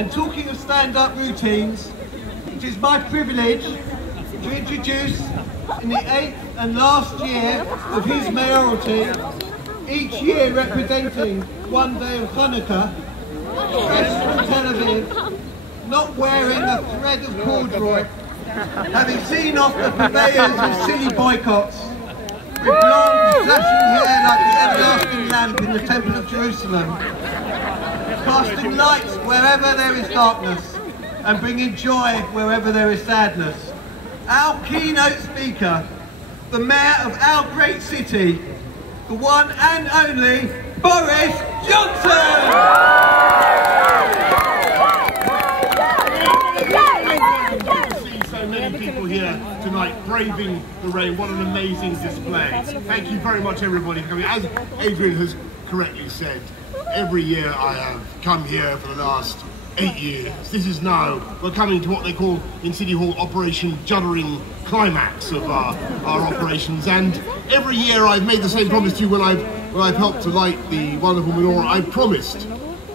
And talking of stand-up routines, it is my privilege to introduce, in the 8th and last year of his mayoralty, each year representing one day of Hanukkah, dressed from Tel Aviv, not wearing a thread of corduroy, having seen off the purveyors of silly boycotts, with blonde, flashing hair like the everlasting lamp in the Temple of Jerusalem, casting lights wherever there is darkness, and bringing joy wherever there is sadness. Our keynote speaker, the mayor of our great city, the one and only Boris Johnson! People here tonight braving the rain. What an amazing display. Thank you very much everybody for coming. As Adrian has correctly said, every year I have come here for the last 8 years. This is now, we're coming to what they call in City Hall Operation Juddering climax of our operations, and every year I've made the same promise to you when I've helped to light the wonderful menorah. I promised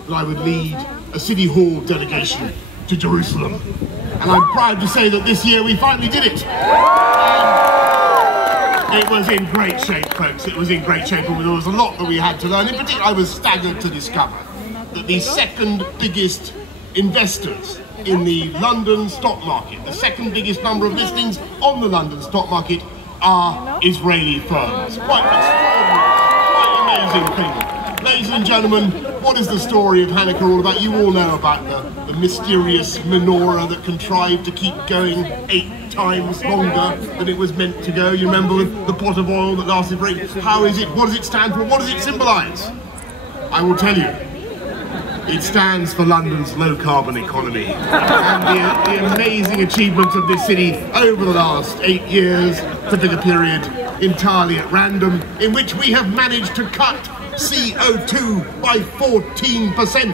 that I would lead a City Hall delegation to Jerusalem. And I'm proud to say that this year we finally did it. And it was in great shape, folks. It was in great shape, and there was a lot that we had to learn. In particular, I was staggered to discover that the second biggest investors in the London stock market, the second biggest number of listings on the London stock market, are Israeli firms. Quite extraordinary, quite amazing thing. Ladies and gentlemen, what is the story of Hanukkah all about? You all know about the mysterious menorah that contrived to keep going 8 times longer than it was meant to go. You remember with the pot of oil that lasted for 8? How is it? What does it stand for? What does it symbolise? I will tell you. It stands for London's low-carbon economy and the amazing achievements of this city over the last 8 years, to pick a period entirely at random, in which we have managed to cut CO2 by 14%,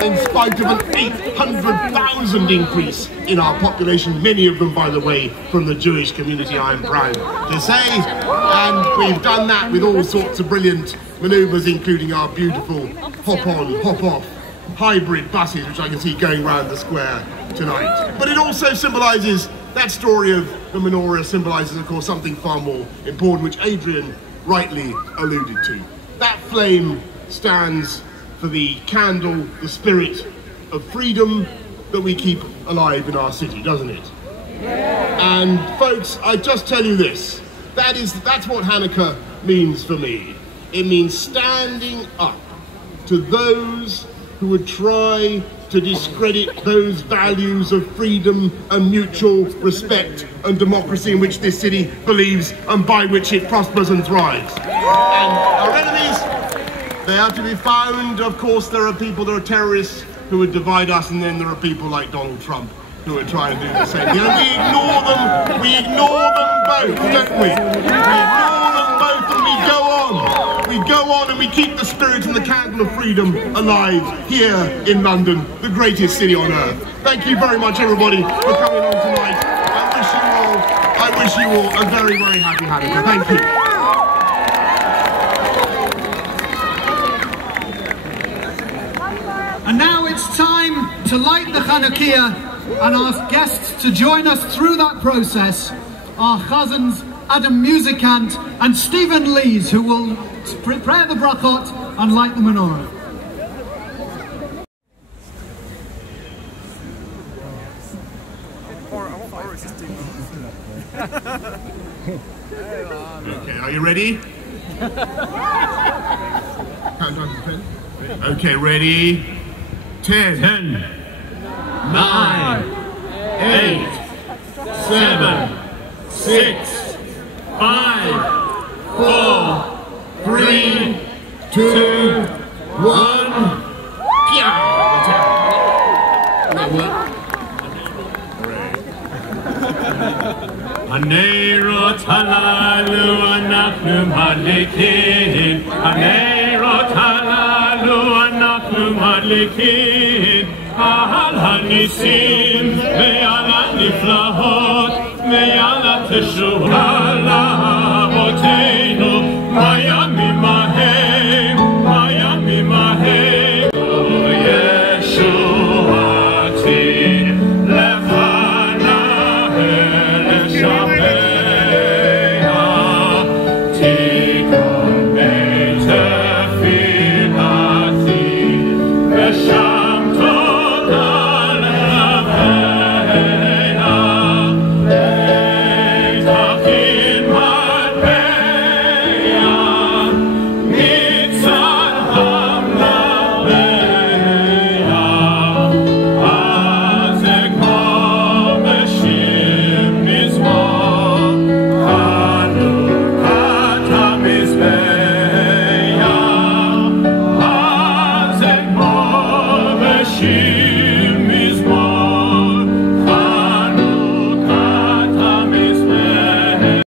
in spite of an 800,000 increase in our population, many of them, by the way, from the Jewish community, I am proud to say. And we've done that with all sorts of brilliant manoeuvres, including our beautiful hop-on, hop-off hybrid buses, which I can see going round the square tonight. But it also symbolises, that story of the menorah symbolises, of course, something far more important, which Adrian rightly alluded to. That flame stands for the candle, the spirit of freedom that we keep alive in our city, doesn't it? Yeah. And folks, I just tell you this, that's what Hanukkah means for me. It means standing up to those who would try to discredit those values of freedom and mutual respect and democracy in which this city believes and by which it prospers and thrives. And our enemies, they are to be found. Of course, there are terrorists who would divide us, and then there are people like Donald Trump who are trying to do the same thing. And we ignore them both, don't we? We ignore them both and we go on. We go on and we keep the spirit and the candle of freedom alive here in London, the greatest city on earth. Thank you very much, everybody, for coming on tonight. I wish you all a very, very happy Hanukkah. Thank you. And now it's time to light the Hanukkah and ask guests to join us through that process. Our cousins Adam Musicant and Stephen Lees, who will prepare the brachot and light the menorah. Okay, are you ready? Countdown to 10. Okay, ready? 10. 9, 8, 7, 6, 5, 4, 3, 2, 1. הנרות הללו אנחנו מדליקים, הנרות הללו אנחנו מדליקים, על הניסים